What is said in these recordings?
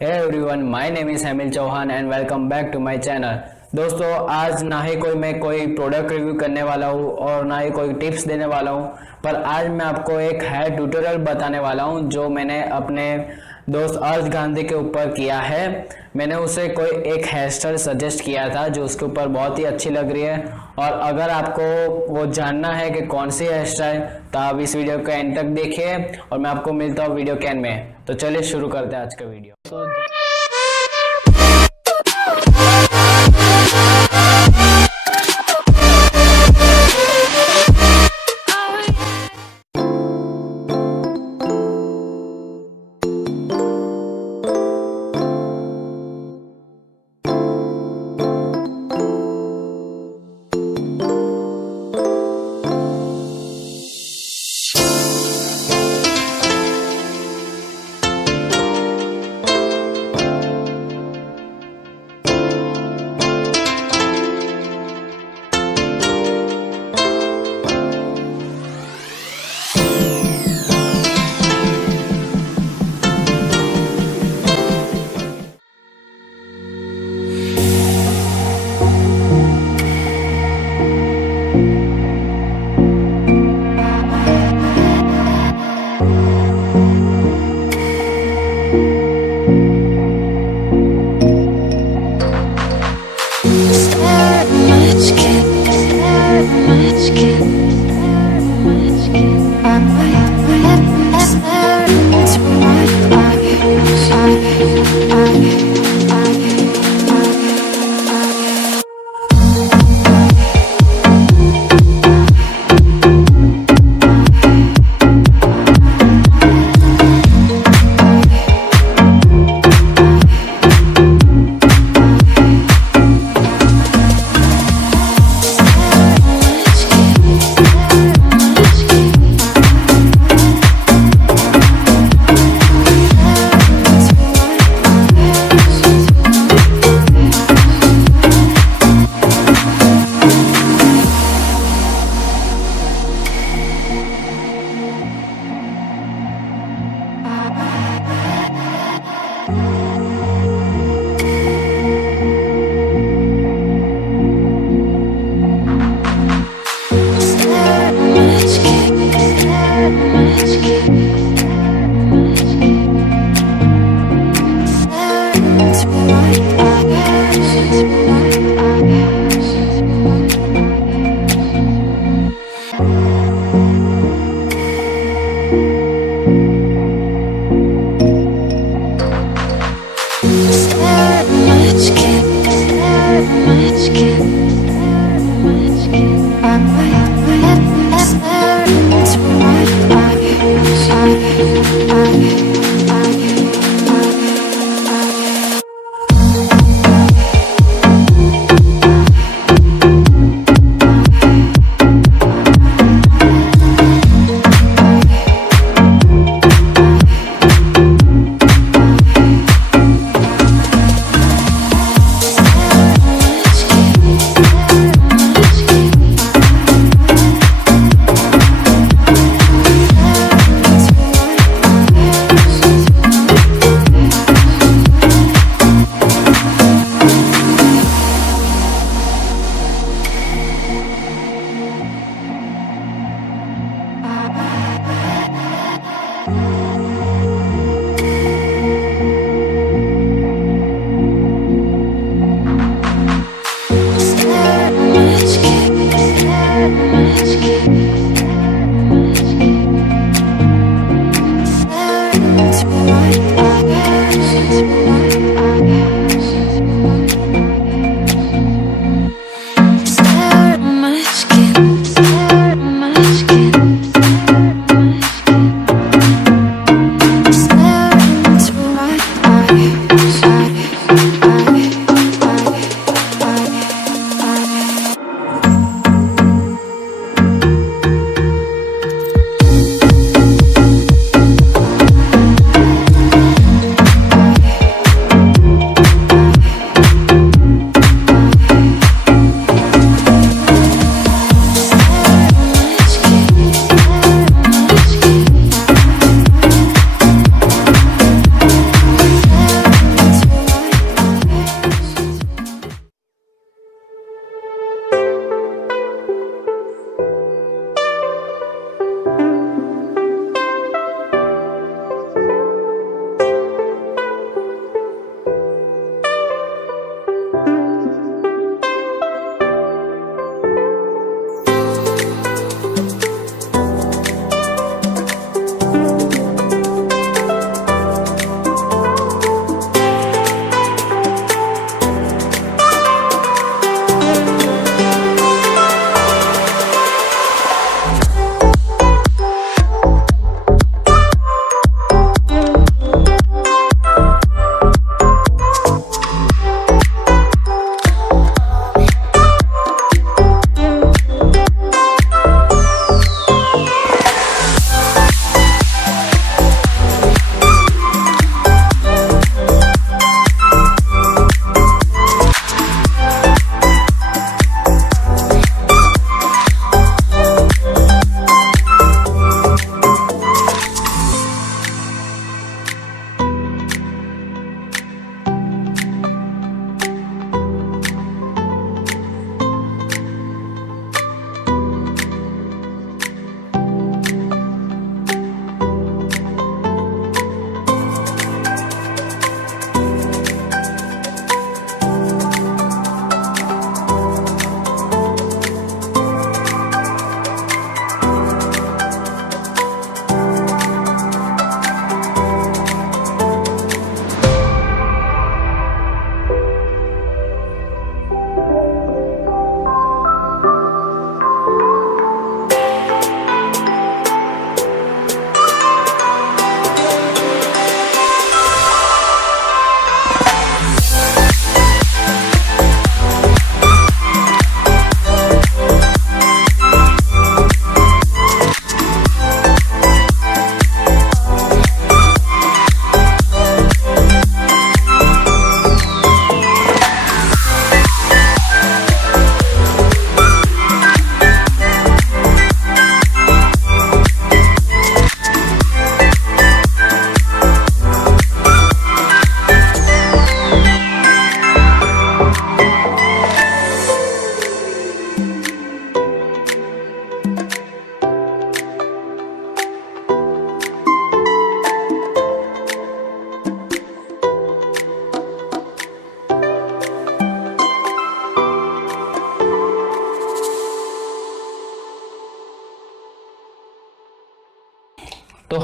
Hey everyone, my name is Hemil Chauhan and welcome back to my channel। दोस्तों आज ना ही मैं कोई प्रोडक्ट रिव्यू करने वाला हूँ और ना ही कोई टिप्स देने वाला हूँ, पर आज मैं आपको एक हेयर ट्यूटोरियल बताने वाला हूँ जो मैंने अपने दोस्त अर्थ गांधी के ऊपर किया है। मैंने उसे कोई एक हेयर स्टाइल सजेस्ट किया था जो उसके ऊपर बहुत ही अच्छी लग रही है, और अगर आपको वो जानना है कि कौन सी हेयर स्टाइल तो आप इस वीडियो को एंड तक देखिए और मैं आपको मिलता हूँ वीडियो के एंड में। तो चलिए शुरू करते हैं आज का वीडियो।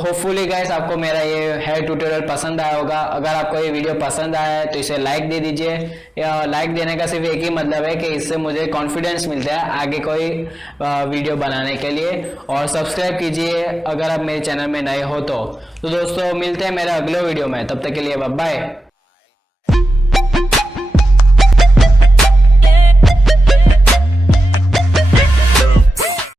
होपफुली गाइस आपको मेरा ये हेयर ट्यूटोरियल पसंद आया होगा। अगर आपको ये वीडियो पसंद आया है तो इसे लाइक दे दीजिए। लाइक देने का सिर्फ एक ही मतलब है कि इससे मुझे कॉन्फिडेंस मिलता है आगे कोई वीडियो बनाने के लिए। और सब्सक्राइब कीजिए अगर आप मेरे चैनल में नए हो तो दोस्तों मिलते हैं मेरे अगले वीडियो में, तब तक के लिए बाय बाय।